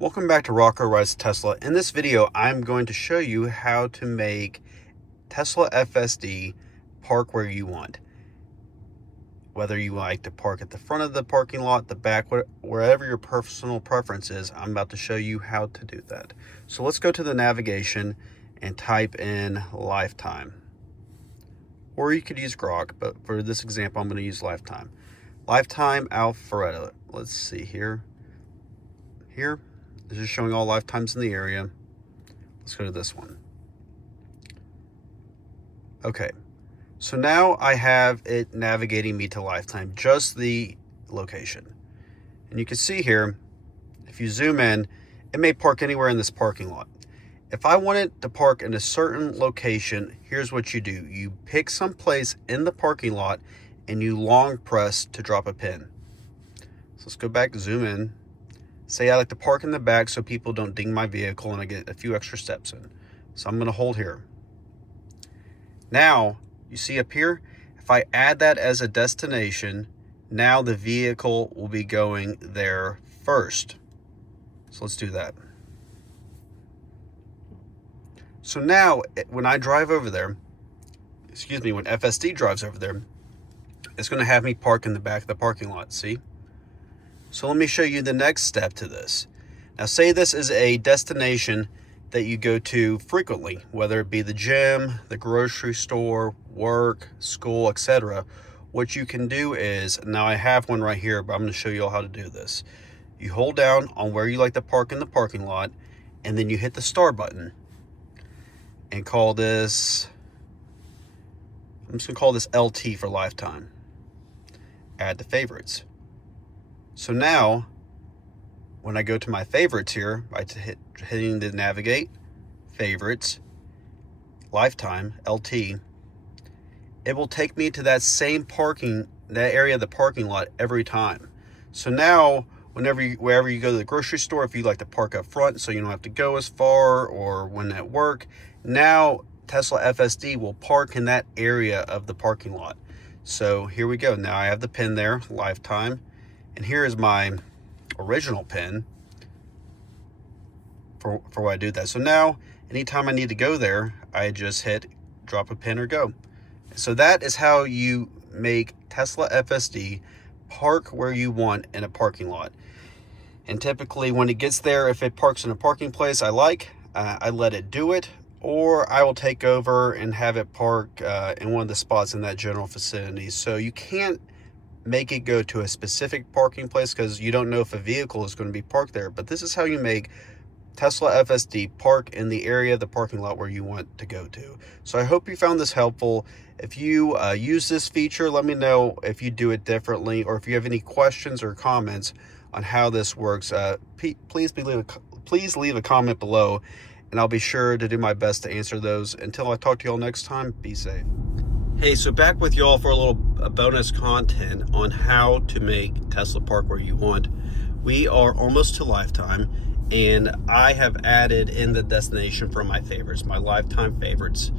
Welcome back to Rocco Rides Tesla. In this video, I'm going to show you how to make Tesla FSD park where you want. Whether you like to park at the front of the parking lot, the back, wherever your personal preference is, I'm about to show you how to do that. So let's go to the navigation and type in lifetime. Or you could use Grok, but for this example, I'm going to use lifetime. Lifetime Alpharetta. Let's see here. This is showing all lifetimes in the area. Let's go to this one. Okay, so now I have it navigating me to lifetime, just the location. And you can see here, if you zoom in, it may park anywhere in this parking lot. If I want it to park in a certain location, here's what you do. You pick some place in the parking lot and you long press to drop a pin. So let's go back, zoom in. Say I like to park in the back so people don't ding my vehicle and I get a few extra steps in. So I'm going to hold here. Now, you see up here, if I add that as a destination, now the vehicle will be going there first. So let's do that. So now, when I drive over there, when FSD drives over there, it's going to have me park in the back of the parking lot, see? So let me show you the next step to this. Now say this is a destination that you go to frequently, whether it be the gym, the grocery store, work, school, etc. What you can do is, now I have one right here, but I'm going to show you all how to do this. You hold down on where you like to park in the parking lot, and then you hit the star button and call this, I'm just going to call this LT for lifetime. Add to favorites. So now, when I go to my favorites here, by hitting the navigate, favorites, lifetime, LT, it will take me to that same that area of the parking lot every time. So now, wherever you go to the grocery store, if you like to park up front so you don't have to go as far, or when at work, now Tesla FSD will park in that area of the parking lot. So here we go. Now I have the pin there, lifetime. And here is my original pin for why I do that. So now, anytime I need to go there, I just hit drop a pin or go. So that is how you make Tesla FSD park where you want in a parking lot. And typically when it gets there, if it parks in a parking place I let it do it, or I will take over and have it park in one of the spots in that general vicinity. So you can't make it go to a specific parking place because you don't know if a vehicle is going to be parked there. But this is how you make Tesla FSD park in the area of the parking lot where you want to go to. So I hope you found this helpful. If you use this feature, let me know if you do it differently, or if you have any questions or comments on how this works. Please leave a comment below, and I'll be sure to do my best to answer those. Until I talk to y'all next time, be safe. Hey, so back with y'all for a little bonus content on how to make Tesla park where you want. We are almost to lifetime, and I have added in the destination for my favorites, my lifetime favorites.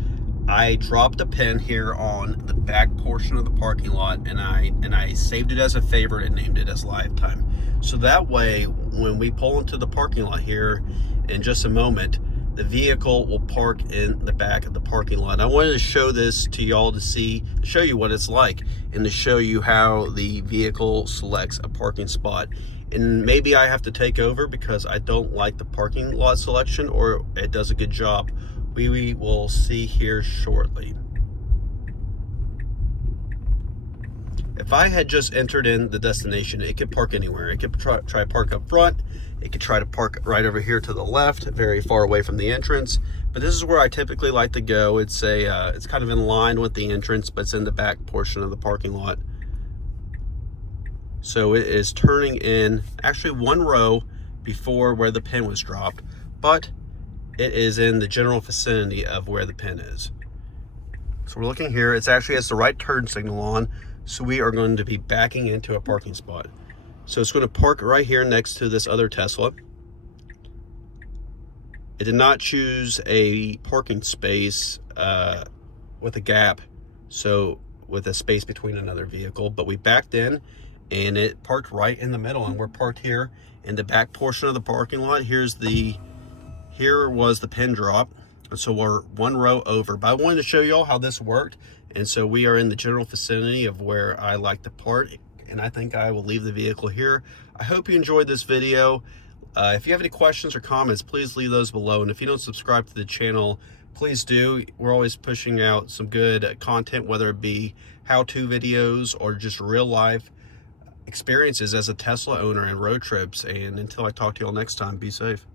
I dropped a pin here on the back portion of the parking lot, and I saved it as a favorite and named it as lifetime. So that way, when we pull into the parking lot here in just a moment, the vehicle will park in the back of the parking lot. I wanted to show this to y'all to show you what it's like, and to show you how the vehicle selects a parking spot. And maybe I have to take over because I don't like the parking lot selection, or it does a good job. We will see here shortly. If I had just entered in the destination, it could park anywhere. It could try to park up front. It could try to park right over here to the left, very far away from the entrance. But this is where I typically like to go. It's kind of in line with the entrance, but it's in the back portion of the parking lot. So it is turning in actually one row before where the pin was dropped, but it is in the general vicinity of where the pin is. So we're looking here. It's actually has the right turn signal on. So we are going to be backing into a parking spot. So it's going to park right here next to this other Tesla. It did not choose a parking space with a gap, so with a space between another vehicle, but we backed in and it parked right in the middle, and we're parked here in the back portion of the parking lot. Here was the pin drop. And so we're one row over, but I wanted to show y'all how this worked. And so we are in the general vicinity of where I like to park, and I think I will leave the vehicle here. I hope you enjoyed this video. If you have any questions or comments, please leave those below. And if you don't subscribe to the channel, please do. We're always pushing out some good content, whether it be how-to videos or just real life experiences as a Tesla owner and road trips. And until I talk to y'all next time, be safe.